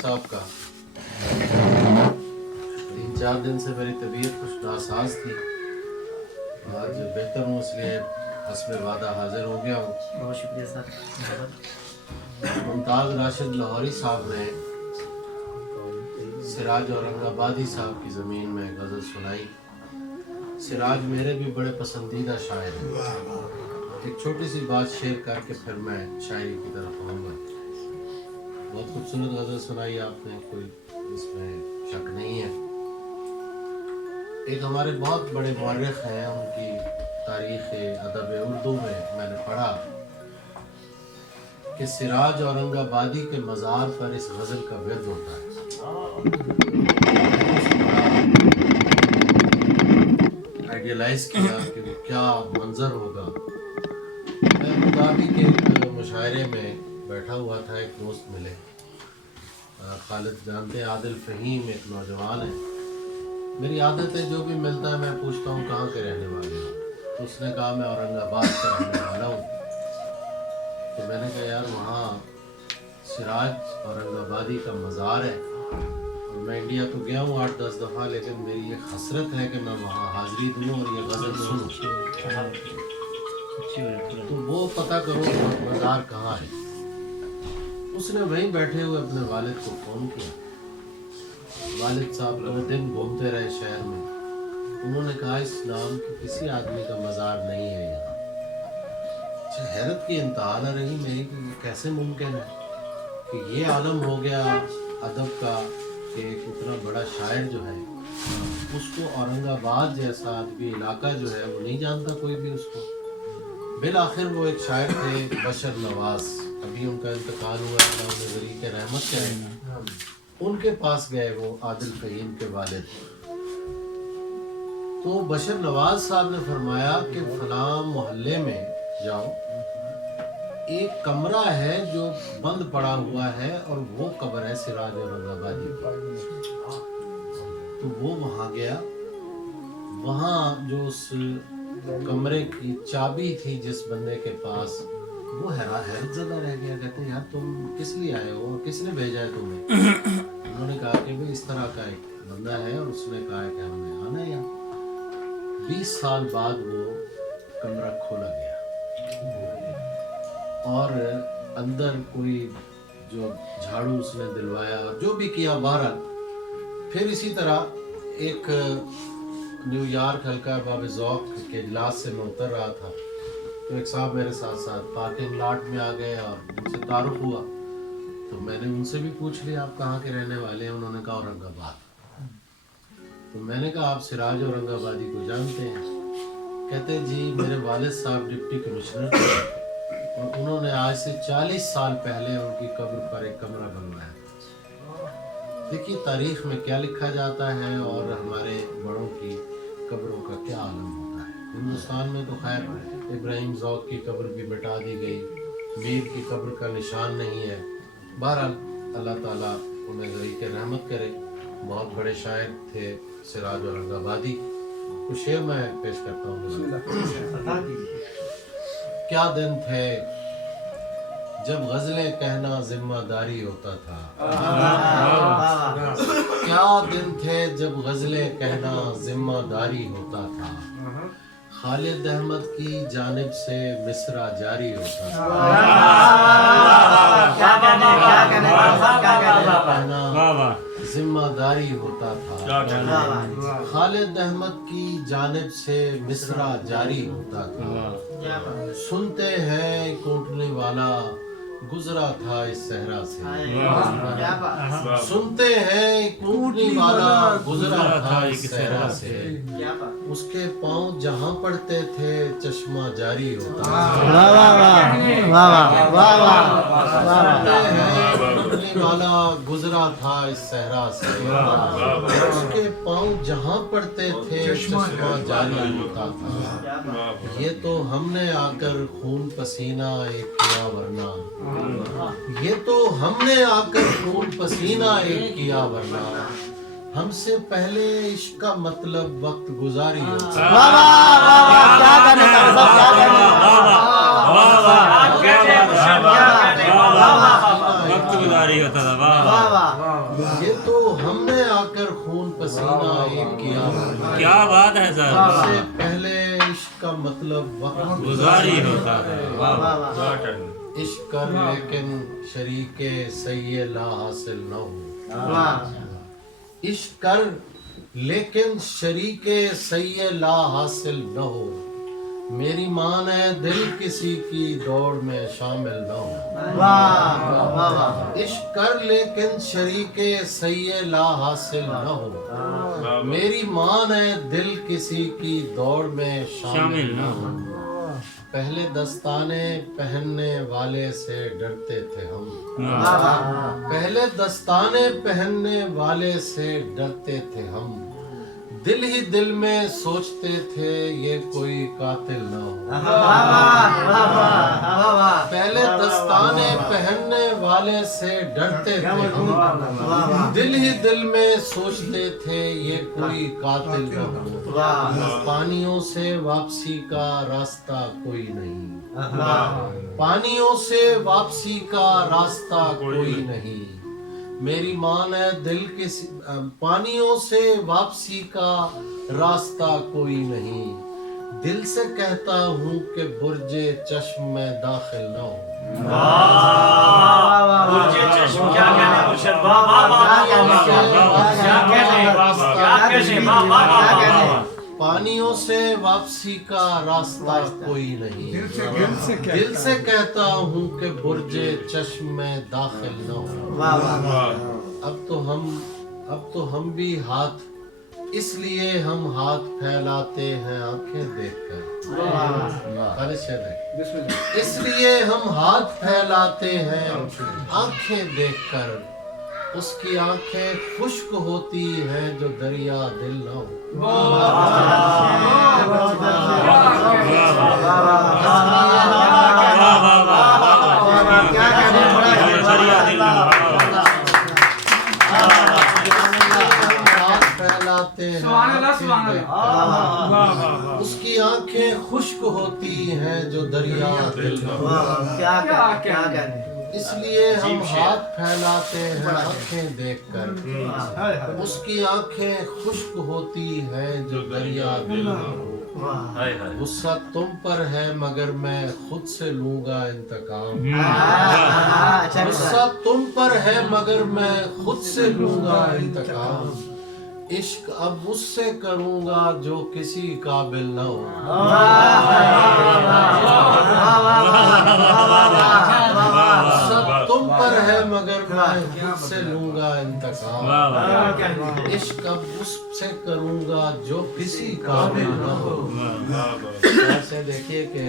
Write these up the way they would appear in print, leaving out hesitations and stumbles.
साहब का 3-4 दिन से मेरी तबीयत कुछ नासाज थी। आज बेहतर हूँ, इसलिए हस्ब वादा हाजिर हो गया हूँ। बहुत शुक्रिया सर। मुमताज़ राशिद लाहौरी साहब ने सिराज औरंगाबादी साहब की ज़मीन में गज़ल सुनाई। सिराज मेरे भी बड़े पसंदीदा शायर हैं। एक छोटी सी बात शेयर करके फिर मैं शायरी की तरफ आऊँगा। बहुत खूबसूरत गज़ल सुनाई आपने, कोई इसमें शक नहीं है। एक हमारे बहुत बड़े मौर्रिख हैं, उनकी तारीख़ अदब उर्दू में मैंने पढ़ा कि सिराज औरंगाबादी के मज़ार पर इस गज़ल का विर्द होता है। आइडियलाइज़ किया कि वो क्या मंज़र होगा। मैं अबुधाबी के एक मुशायरे में बैठा हुआ था, एक दोस्त मिले, खालिद जानते हैं, आदिल फ़हीम एक नौजवान है। मेरी आदत है जो भी मिलता है मैं पूछता हूँ कहाँ के रहने वाले हो। तो उसने कहा मैं औरंगाबाद का रहने वाला हूँ। तो मैंने कहा यार वहाँ सिराज औरंगाबादी का मज़ार है, और मैं इंडिया तो गया हूँ 8-10 दफ़ा, लेकिन मेरी ये हसरत है कि मैं वहाँ हाज़िरी दूँ और ये गज़ल सुनूँ। तो वो पता करो मज़ार कहाँ है। उसने वहीं बैठे हुए अपने वालिद को फ़ोन किया। वालिद साहब 2 दिन घूमते रहे शहर में। उन्होंने कहा इस नाम के किसी आदमी का मज़ार नहीं है यहाँ। हैरत की इंतहा न रही मेरी कि ये कैसे मुमकिन है कि ये आलम हो गया अदब का कि एक इतना बड़ा शायर जो है उसको औरंगाबाद जैसा आदमी इलाका जो है वो नहीं जानता कोई भी उसको। बिल आखिर वो एक शायर थे बशर नवाज, अभी उनका इंतकाल हुआ, अल्लाह उन्हें ज़री के रहमत करें। उनके पास गए वो आदिल फ़हीम के वालिद। तो बशर नवाज साहब ने फरमाया कि फलां मोहल्ले में जाओ, एक कमरा है जो बंद पड़ा हुआ है और वो कब्र है सिराज औरंगाबादी की। तो वो वहाँ गया। वहाँ जो उस कमरे की चाबी थी जिस बंदे के पास, वो हैरत ज़दा रह गया। कहते यार तुम किस लिए आए हो और किसने भेजा है तुम्हें? उन्होंने कहा कि भाई इस तरह का एक बंदा है और उसने कहा कि हमें आना है यहाँ। 20 साल बाद वो कमरा खोला गया और अंदर कोई जो झाड़ू उसने दिलवाया और जो भी किया बहरहाल। फिर इसी तरह एक न्यूयॉर्क हल्का बाब ज़ौक़ के इजलास से मैं उतर रहा था, तो एक साहब मेरे साथ साथ पार्किंग लॉट में आ गए और उनसे तारुफ हुआ। तो मैंने उनसे भी पूछ लिया आप कहाँ के रहने वाले हैं? उन्होंने कहा औरंगाबाद। तो मैंने कहा आप सिराज औरंगाबादी को जानते हैं? कहते जी मेरे वालिद साहब डिप्टी कमिश्नर थे और उन्होंने आज से 40 साल पहले उनकी कब्र पर एक कमरा बनवाया। देखिए तारीख में क्या लिखा जाता है और हमारे बड़ों की कब्रों का क्या आलम होता है। हिंदुस्तान में तो खैर इब्राहिम ज़ौक़ की कब्र भी मिटा दी गई, मीर की कब्र का निशान नहीं है। बहरहाल अल्लाह ताला उन्हें ज़री के रहमत करे। बहुत बड़े शायर थे सिराज औरंगाबादी। कुछ शेर मैं पेश करता हूँ। क्या दिन थे जब गज़लें कहना जिम्मेदारी होता था। क्या दिन थे जब गज़लें कहना जिम्मेदारी होता था। खालिद अहमद की जानिब से मिसरा जारी होता था। जिम्मेदारी होता था। खालिद अहमद की जानिब से मिसरा जारी होता था। सुनते हैं कोटने वाला गुजरा था इस सहरा से। सुनते हैं कोटने वाला गुजरा था इस सहरा से। उसके पाँव जहाँ पड़ते थे चश्मा जारी होता था। वाला गुजरा था इस सहरा से। उसके पाँव जहाँ पड़ते थे चश्मा जारी होता था। ये तो हमने आकर खून पसीना एक किया वरना। ये तो हमने आकर खून पसीना एक किया वरना। हमसे पहले इश्क का मतलब वक्त गुजारी होता। گزاری ہوتا تھا. واہ واہ یہ تو ہم نے آ کر خون پسینہ ایک کیا. کیا بات ہے سر. اس سے پہلے عشق کا مطلب وقت گزاری ہوتا تھا. واہ عشق کر لیکن شریک سیے لا حاصل نہ ہو. عشق کر لیکن شریک سیے لا حاصل نہ ہو. میری مان ہے دل کسی کی دوڑ میں شامل نہ ہو. عشق کر لیکن شریک سیے لا حاصل نہ ہو. میری مان ہے دل کسی کی دوڑ میں شامل نہ ہو. پہلے دستانے پہننے والے سے ڈرتے تھے ہم. پہلے دستانے پہننے والے سے ڈرتے تھے ہم. دل ہی دل میں سوچتے تھے یہ کوئی قاتل نہ ہو. پہلے دستانے پہننے والے سے ڈرتے تھے ہم. دل ہی دل میں سوچتے تھے یہ کوئی قاتل نہ ہو. پانیوں سے واپسی کا راستہ کوئی نہیں. پانیوں سے واپسی کا راستہ کوئی نہیں. میری مان ہے دل کسی پانیوں سے واپسی کا راستہ کوئی نہیں. دل سے کہتا ہوں کہ برج چشم میں داخل نہ ہو. برج چشم کیا کہنے مرشد. پانیوں سے واپسی کا راستہ کوئی نہیں. دل سے کہتا ہوں کہ برج چشم میں داخل نہ ہو. اب تو ہم بھی ہاتھ اس لیے ہم ہاتھ پھیلاتے ہیں آنکھیں دیکھ کر. اس لیے ہم ہاتھ پھیلاتے ہیں آنکھیں دیکھ کر. اس کی آنکھیں خشک ہوتی ہیں جو دریا دل نہ ہو. اس کی آنکھیں خشک ہوتی ہیں جو دریا دل نہ ہو. اس لیے ہم ہاتھ پھیلاتے ہیں آنکھیں دیکھ کر. اس کی آنکھیں خشک ہوتی ہیں جو دریا دل نہ ہو. غصہ تم پر ہے مگر میں خود سے لوں گا انتقام. غصہ تم پر ہے مگر میں خود سے لوں گا انتقام. عشق اب اس سے کروں گا جو کسی قابل نہ ہو. غصہ تم پر ہے مگر میں خود سے لوں گا انتقام. عشق اب اس سے کروں گا جو کسی قابل نہ ہو. ایسے دیکھیے کہ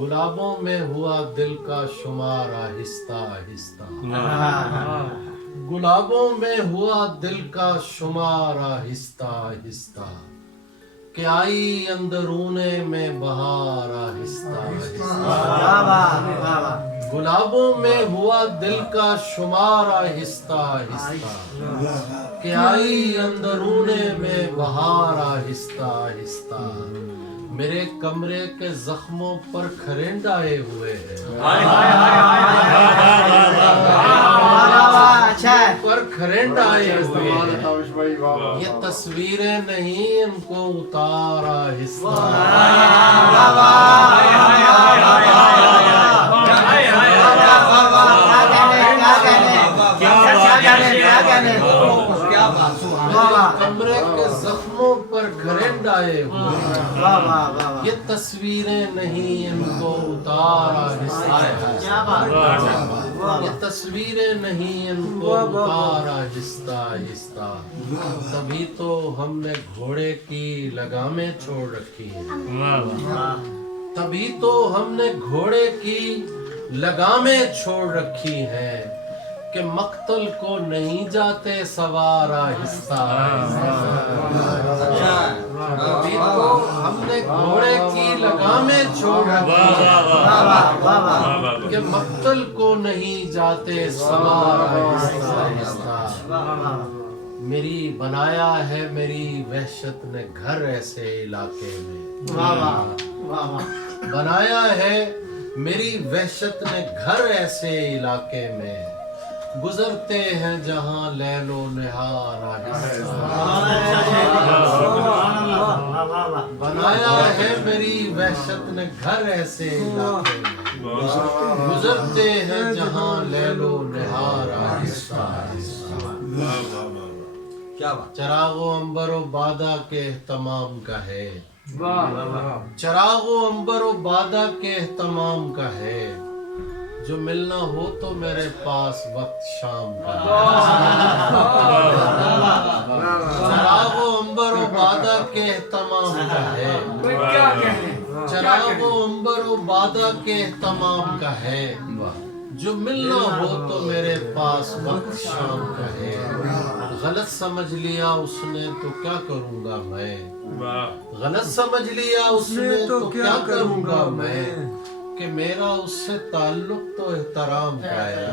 گلابوں میں ہوا دل کا شمار آہستہ آہستہ. گلابوں میں ہوا دل کا شمار آہستہ آہستہ. کہ آئی اندرونے میں بہار آہستہ آہستہ. گلابوں میں ہوا دل کا شمار آہستہ آہستہ. کہ آئی اندرونے میں بہار آہستہ آہستہ. میرے کمرے کے زخموں پر کھرنڈ آئے ہوئے ہیں. پر کھرنڈ آئے ہوئے ہیں. یہ تصویریں نہیں ان کو اتار آہستہ. کمرے کے زخموں پر کھرنڈ آئے ہوئے ہیں. یہ تصویریں نہیں ان کو اتار آہستہ. یہ تصویریں نہیں ان کو اتار آہستہ آہستہ. تبھی تو ہم نے گھوڑے کی لگامیں چھوڑ رکھی ہیں. تبھی تو ہم نے گھوڑے کی لگامیں چھوڑ رکھی ہیں. کہ مقتل کو نہیں جاتے سوار آہستہ آہستہ. تبھی تو ہم نے گھوڑے کی لگامیں چھوڑ رکھی ہیں. کہ مقتل کو نہیں جاتے سوار آہستہ آہستہ. میری بنایا ہے میری وحشت نے گھر ایسے علاقے میں. بنایا ہے मेरी वहशत ने घर ऐसे इलाके में गुजरते हैं जहां लैलो निहार आहिस्ता। बनाया है मेरी वहशत ने घर ऐसे इलाके में गुजरते हैं जहां लैलो निहार आहिस्ता आहिस्ता। क्या बात चरागो अंबरो बादा के तमाम का है, चरागो अंबरो बादा के तमाम का है, जो मिलना हो तो मेरे पास वक्त शाम का है। चरागो अंबरो बादा के तमाम का है, चरागो अंबरो बादा के तमाम का है, जो मिलना हो तो मेरे पास वक्त शाम का है। गलत समझ लिया उसने तो क्या करूंगा मैं, गलत समझ लिया उसने तो क्या करूंगा मैं, कि मेरा उससे ताल्लुक तो एहतराम का है।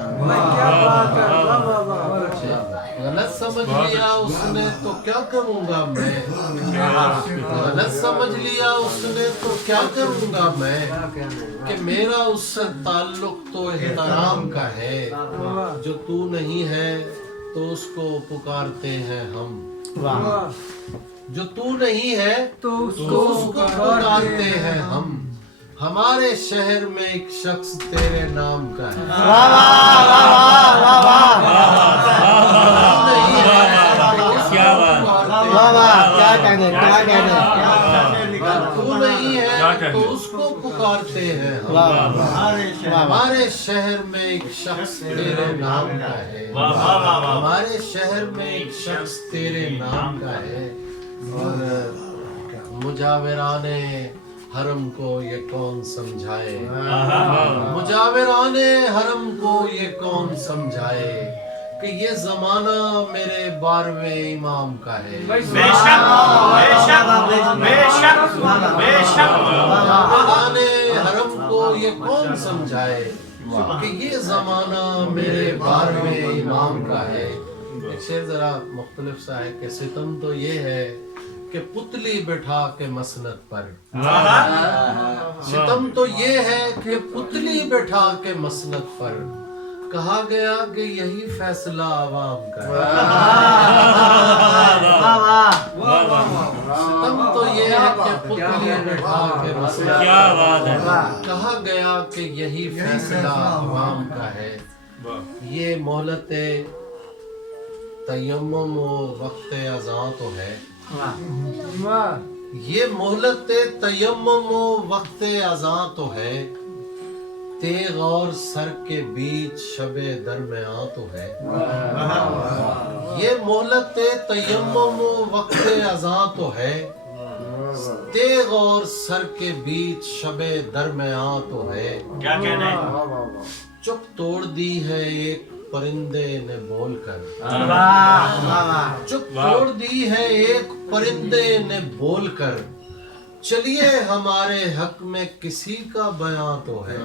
गलत समझ लिया उसने तो क्या करूंगा मैं, गलत समझ लिया उसने तो क्या करूंगा मैं, कि मेरा उससे ताल्लुक तो एहतराम का है। जो तू नहीं है तो उसको पुकारते हैं हम, जो तू नहीं है तो उसको पुकारते हैं हम। हमारे शहर में एक शख्स तेरे नाम का है। क्या बात, क्या कहने तू नहीं है तो उसको पुकारते हैं हम। हमारे शहर में एक शख्स तेरे नाम का है, हमारे शहर में एक शख्स तेरे नाम का है। और मुजाविराने हरम को ये कौन समझाए, मुजाविराने हरम को ये कौन समझाए, कि ये जमाना मेरे 12वें इमाम का है। बेशक बेशक बेशक बेशक मुजाविराने हरम को ये कौन समझाए, कि ये जमाना मेरे 12वें इमाम का है। एक शेर जरा मुख्तलिफ सा है कि सितम तो ये है कि पुतली बिठा के मसनद पर, सितम तो ये है कि पुतली बिठा के मसनद पर, कहा गया कि यही फैसला आवाम का है। सितम तो ये है कि पुतली बिठा के मसनद क्या बात है। कहा गया कि यही फैसला आवाम का है। ये मोहलत तयम्मुम वक्त अज़ां तो है, ये मोहलत तयम्मुम वक्त अज़ां तो है, तेग और सर के बीच शबे दरमियां तो है। ये मोहलत तयम्मुम वक्त अज़ां तो है, तेग और सर के बीच शबे दरमियां तो है। क्या कहने चुप तोड़ दी है एक परिंदे ने बोलकर, चुप तोड़ दी है एक परिंदे ने बोलकर, चलिए हमारे हक में किसी का बयां तो है।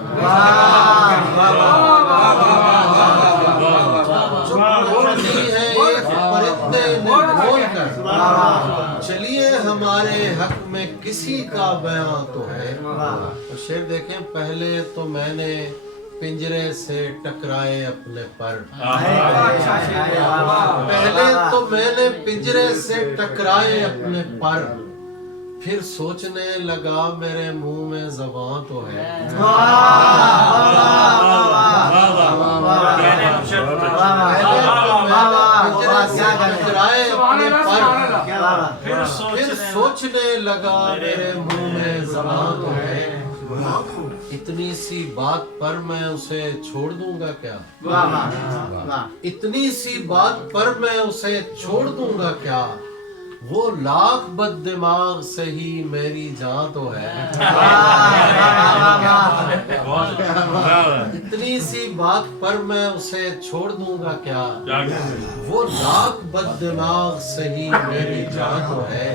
चुप तोड़ दी है एक परिंदे ने बोलकर, चलिए हमारे हक में किसी का बयां तो है। तो शेर देखें, पहले तो मैंने पिंजरे से टकराए अपने पर, पहले तो मैंने पिंजरे से टकराए अपने पर, फिर सोचने लगा मेरे मुंह में ज़बान तो है। कहने मुर्शिद पहले तो मैंने पिंजरे से टकराए अपने पर, फिर सोचने लगा मेरे मुंह में ज़बान तो है। इतनी सी बात पर मैं उसे छोड़ दूंगा क्या, इतनी सी बात पर मैं उसे छोड़ दूंगा क्या, वो लाख बददिमाग से ही मेरी जान तो है। इतनी सी बात पर मैं उसे छोड़ दूंगा क्या, वो लाख बददिमाग से ही मेरी जान तो है।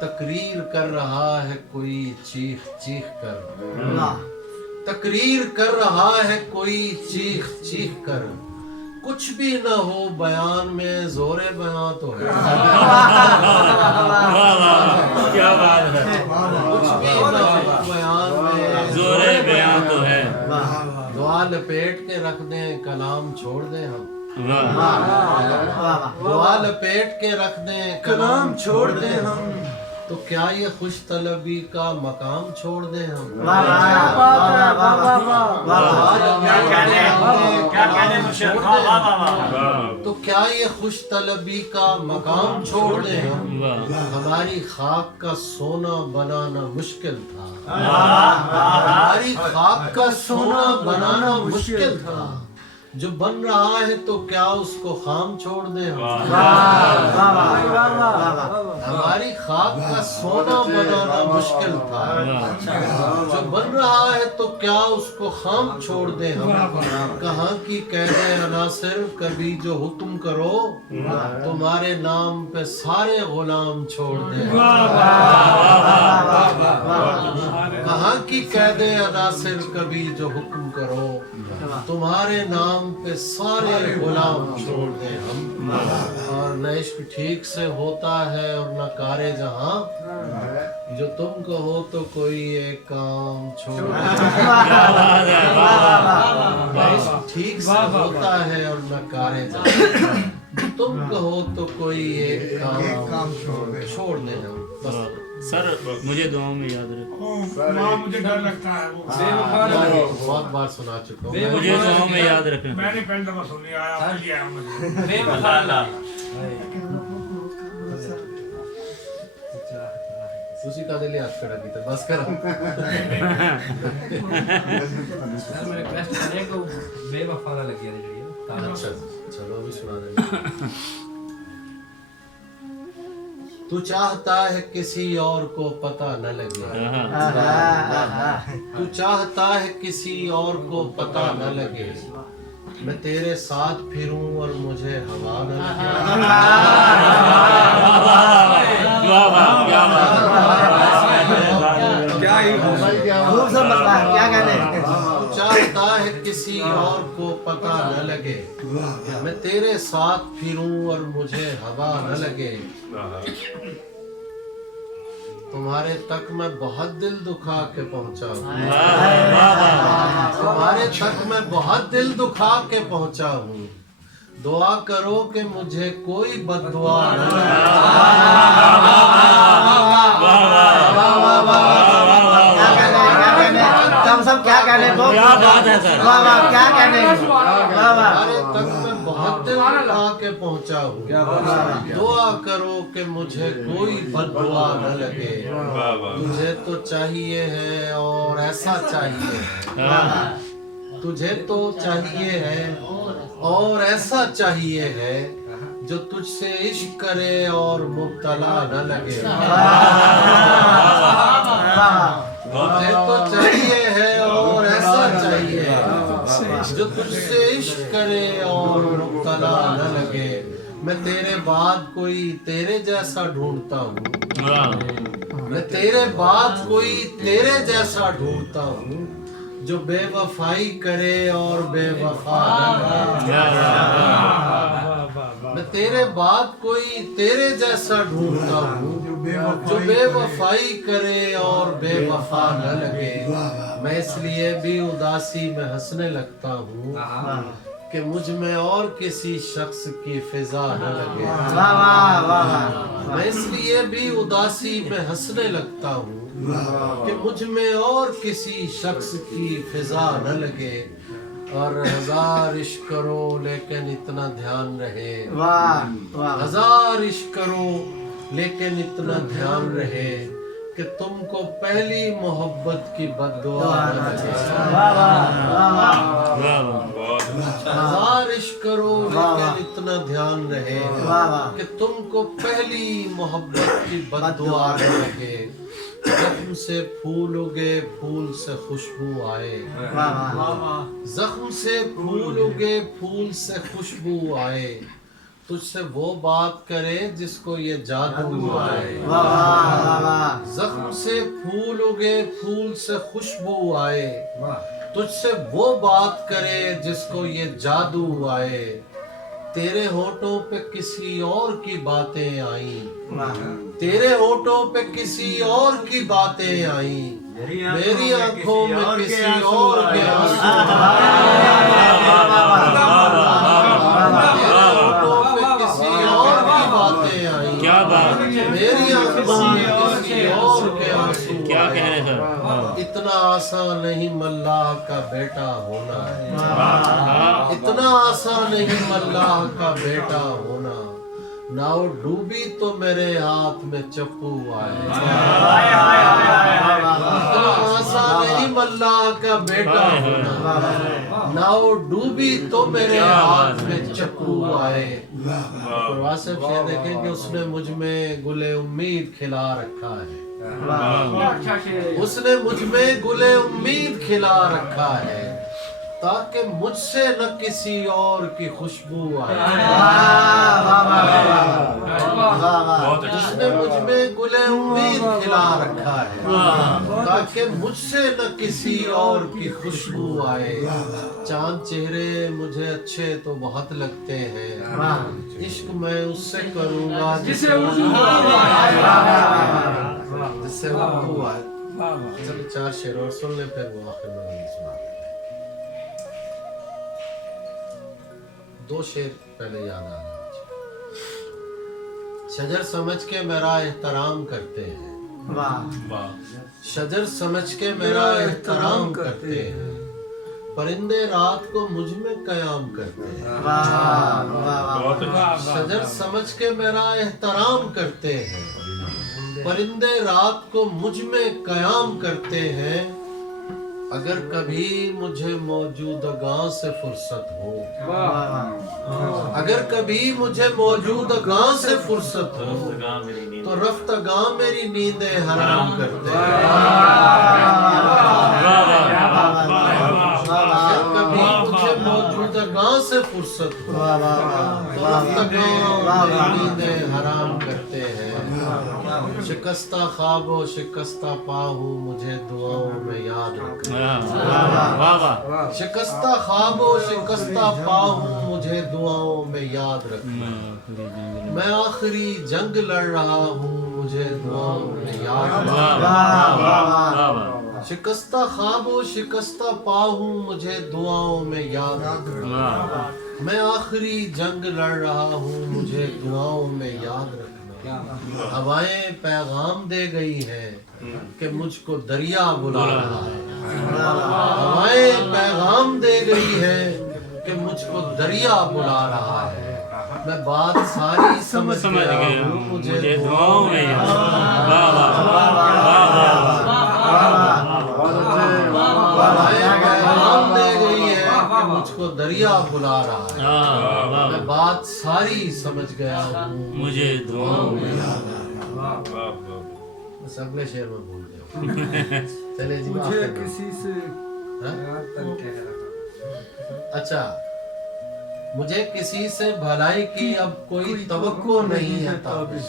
तकरीर कर रहा है कोई चीख चीख कर, तकरीर कर रहा है कोई चीख चीख कर, कुछ भी न हो बयान में जोरे बयान तो है। क्या बात है, कुछ भी न हो बयान में जोरे बयान तो है। دعا لپیٹ کے رکھ دیں کلام چھوڑ دیں ہم واہ دعا لپیٹ کے رکھ دیں کلام چھوڑ دیں ہم تو کیا یہ خوش طلبی کا مقام چھوڑ دیں ہم کیا کہنے مشرق واہ واہ واہ تو کیا یہ خوش طلبی کا مقام چھوڑ دیں ہم ہماری خاک کا سونا بنانا مشکل تھا ہماری خاک کا سونا بنانا مشکل تھا جو بن رہا ہے تو کیا اس کو خام چھوڑ دیں ہم ہماری خاک کا سونا بنانا مشکل تھا جو بن رہا ہے تو کیا اس کو خام چھوڑ دیں ہم کہاں کی قید عناصر کبھی جو حکم کرو تمہارے نام پہ سارے غلام چھوڑ دیں کہاں کی قید عناصر کبھی جو حکم کرو تمہارے نام پہ سارے غلام چھوڑ دیں ہم اور نہ عشق ٹھیک سے ہوتا ہے اور نہ کار جہاں جو تم کہو تو کوئی ایک کام چھوڑ دیں نہ عشق ٹھیک سے ہوتا ہے اور نہ کار جہاں جو تم کہو تو کوئی ایک کام چھوڑ دیں ہم بس سر مجھے دعاؤں میں یاد رکھو ماں مجھے ڈر لگتا ہے وہ بہت بار سنا چکا ہوں مجھے دعاؤں میں یاد رکھنا میں نے پہلی دفعہ سنی آیا مجھے آیا مجھے اللہ اللہ اسی کا دل یاد کر رکھی تھا بس کرو اچھا چلو ابھی سنا دیں تو چاہتا ہے کسی اور کو پتہ نہ لگے تو چاہتا ہے کسی اور کو پتہ نہ لگے میں تیرے ساتھ پھروں اور مجھے ہوا نہ لگے تو چاہتا ہے کسی اور کو پتہ نہ لگے میں تیرے ساتھ پھروں اور مجھے ہوا نہ لگے تمہارے تک میں بہت دل دکھا کے پہنچا ہوں تمہارے تک میں بہت دل دکھا کے پہنچا ہوں دعا کرو کہ مجھے کوئی بد دعا نہ کیا کہنے کیا بات ہے سر کیا کہنے تمہارے تک میں بہت دل دکھا کے پہنچا ہوں دعا کرو کہ مجھے کوئی بد دعا نہ لگے تجھے تو چاہیے ہے اور ایسا چاہیے ہے تجھے تو چاہیے ہے اور ایسا چاہیے ہے جو تجھ سے عشق کرے اور مبتلا نہ لگے تجھے تو چاہیے ہے اور ایسا چاہیے ہے جو تجھ سے عشق کرے اور مبتلا نہ لگے میں تیرے بعد کوئی تیرے جیسا ڈھونڈتا ہوں میں تیرے بعد کوئی تیرے جیسا ڈھونڈتا ہوں جو بے وفائی کرے اور بے وفا نہ لگے میں تیرے بعد کوئی تیرے جیسا ڈھونڈتا ہوں جو بے وفائی کرے اور بے وفا نہ لگے میں اس لیے بھی اداسی میں ہنسنے لگتا ہوں کہ مجھ میں اور کسی شخص کی فضا نہ لگے میں اس لیے بھی اداسی میں ہنسنے لگتا ہوں کہ مجھ میں اور کسی شخص کی فضا نہ لگے اور ہزار عشق کرو لیکن اتنا دھیان رہے ہزار عشق کرو لیکن اتنا دھیان رہے کہ تم کو پہلی محبت کی بد دعا نہ لگے ہزار عشق کرو لیکن اتنا دھیان رہے کہ تم کو پہلی محبت کی بد دعا نہ لگے زخم سے پھول اگے پھول سے خوشبو آئے زخم سے پھول اگے پھول سے خوشبو آئے تجھ سے وہ بات کرے جس کو یہ جادو آئے زخم سے پھول اگے پھول سے خوشبو آئے تجھ سے وہ بات کرے جس کو یہ جادو آئے تیرے ہونٹوں پہ کسی اور کی باتیں آئیں تیرے ہونٹوں پہ کسی اور کی باتیں آئیں मेरी आंखों में किसी और के आंसू किसी और की बातें आई। क्या बात, मेरी आंखों में किसी और के आंसू क्या आए। कह रहे सर। इतना आसान नहीं मल्लाह का बेटा होना, इतना आसान नहीं मल्लाह का बेटा होना। नाव डूबी तो मेरे हाथ में चप्पू आए। इतना आसान नहीं मल्लाह का बेटा होना, नाव डूबी तो मेरे हाथ में चप्पू आए। वासिफ शेर देखें कि उसने मुझ में गुले उम्मीद खिला रखा है, उसने मुझ में गुले उम्मीद खिला रखा है, ताकि मुझसे न किसी और की खुशबू आए। उसने मुझ में गुले उम्मीद खिला रखा है, ताकि मुझसे न किसी और की खुशबू आए। चांद चेहरे मुझे अच्छे तो बहुत लगते हैं, इश्क मैं उससे करूँगा जिससे उर्दू आए। चलो 4 शेर और सुन ले, फिर वो आखिर में सुना। 2 शेर पहले याद आ गए। शजर समझ के मेरा एहतराम करते हैं, शजर समझ के मेरा एहतराम करते हैं, परिंदे रात को मुझ में कयाम करते हैं। शजर समझ के मेरा एहतराम करते हैं, परिंदे रात को मुझ में कयाम करते हैं। अगर कभी मुझे मौजूदगा से फुर्सत हो, अगर कभी मुझे मौजूदगा से फुर्सत हो, तो रफ्तगा मेरी नींदें हराम करते हैं। अगर कभी मुझे मौजूदगा से फुर्सत हो, तो रफ्तगा मेरी नींदें हराम करते हैं। शिकस्ता ख्वाबो शिकस्ता पाहू मुझे दुआओं में याद रखना। शिकस्ता ख्वाबो शिकस्ता पाहू मुझे दुआओं में याद रखना। मैं आखिरी जंग लड़ रहा हूँ मुझे दुआओं में याद रखना। शिकस्ता ख्वाबो शिकस्ता पाहू मुझे दुआओं में याद रखना। मैं आखिरी जंग लड़ रहा हूँ मुझे दुआओं में याद रखना। हवाएं पैगाम दे गई हैं कि मुझको दरिया बुला रहा है। हवाएं पैगाम दे गई है कि मुझको दरिया बुला रहा है। मैं बात सारी समझ गया हूँ मुझे दुआओं में याद। हवाएं पैगाम दे गई है कि मुझको दरिया बुला रहा है। मैं बात सारी समझ गया हूँ मुझे दुआओं में याद। बस अगले शेर में भूल गया। चले जी मुझे किसी से अच्छा, मुझे किसी से भलाई की अब कोई तवक्को नहीं है ताबिश।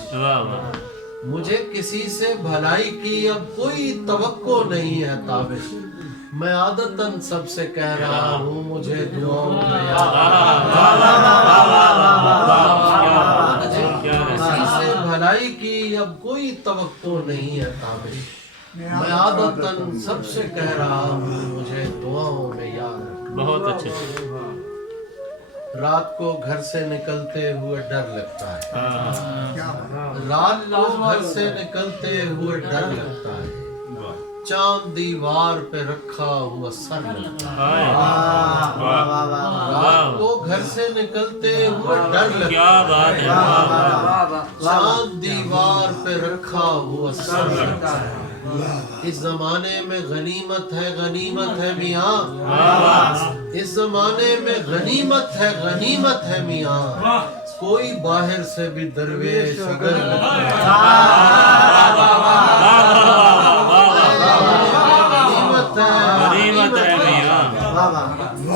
मुझे किसी से भलाई की अब कोई तवक्को नहीं है ताबिश। मैं आदतन सबसे कह रहा हूँ मुझे दुआओं में याद। किसी से भलाई की अब कोई तवक्को नहीं है ताबिश। मैं आदतन सबसे कह रहा हूँ मुझे दुआओं में याद रखना। बहुत अच्छे। रात को घर से निकलते हुए डर लगता है, रात को घर से निकलते हुए डर लगता है। चांद दीवार पे रखा हुआ सर लगता है। रात को घर से निकलते हुए डर लगता है। क्या बात है। चांद दीवार पे रखा हुआ सर लगता है। इस जमाने में गनीमत है मियाँ। इस जमाने में गनीमत है मियाँ। कोई बाहर से भी दरवेश अगर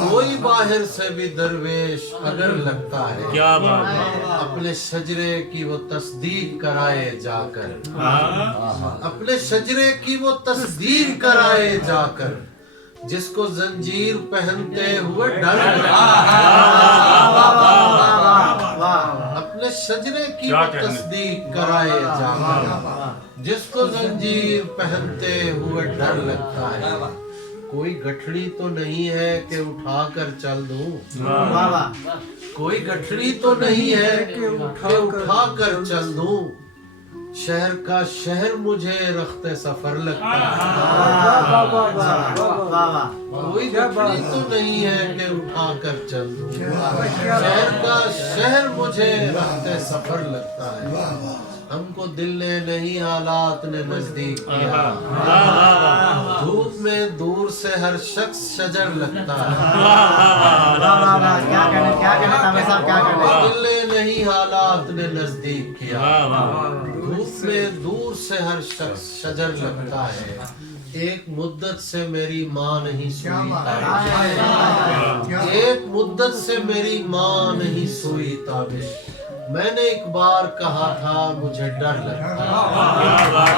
कोई बाहर से भी दरवेश अगर लगता है, क्या बात है। अपने शजरे की वो तस्दीक कराए जाकर, अपने शजरे की वो तस्दीक कराए जाकर, जिसको जंजीर पहनते हुए डर लगता है। अपने शजरे की क्या वो कहने? तस्दीक कराए जाना जिसको जंजीर पहनते हुए डर लगता है। कोई गठड़ी तो नहीं है कि उठा कर चल दूं, वाह वाह कोई गठड़ी तो नहीं है कि उठा कर चल दूं। शहर का शहर मुझे रखते सफर लगता है। वाह वाह कोई गठड़ी तो नहीं है कि उठा कर चल दूं। शहर का शहर मुझे रखते सफर लगता है। हमको दिल ने नहीं हालात ने नजदीक किया। धूप में दूर से हर शख्स शजर लगता है। वाह वाह क्या कहने ताबिर साहब क्या कहने हमको दिल ने नहीं हालात ने नजदीक किया। धूप में दूर से हर शख्स शजर लगता है। एक मुद्दत से मेरी माँ नहीं सोई ताबिश। एक मुद्दत से मेरी माँ नहीं सोई ताबिश। मैंने एक बार कहा था मुझे डर लगता है।